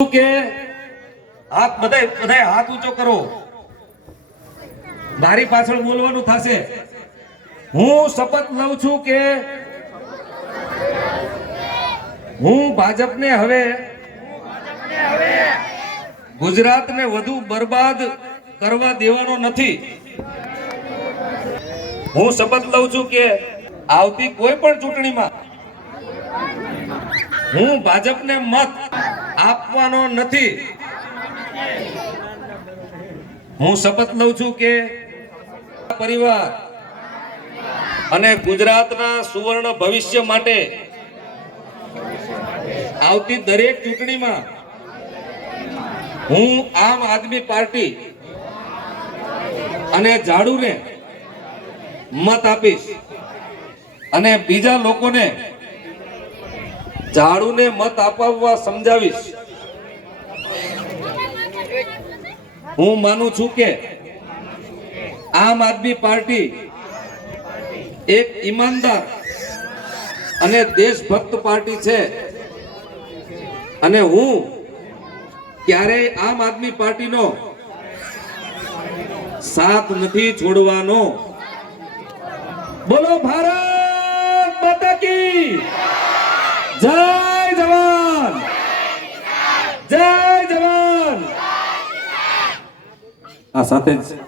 કે હાથ બધાય હાથ ઊંચો કરો. મારી પાછળ બોલવાનું થશે. હું શપથ લઉં છું કે હું ભાજપને હવે ગુજરાતને વધુ બરબાદ કરવા દેવાનો નથી. હું શપથ લઉં છું કે આવતી કોઈ પણ ચૂંટણીમાં હું ભાજપને મત આપવાનો નથી. હું શપથ લઉં છું કે પરિવાર અને ગુજરાતના સુવર્ણ ભવિષ્ય માટે આવતી દરેક ચૂંટણીમાં હું આમ આદમી પાર્ટી અને ઝાડુને મત આપીશ અને બીજા લોકોને ઝાડુને મત આપવા સમજાવીશ. હું માનું છું કે આમ આદમી પાર્ટી એક ઈમાનદાર અને દેશભક્ત પાર્ટી છે અને હું ક્યારેય આમ આદમી પાર્ટીનો સાથ નથી છોડવાનો. બોલો ભારત માતા કી જય. જવાન જય જવાન. આ સાથે જ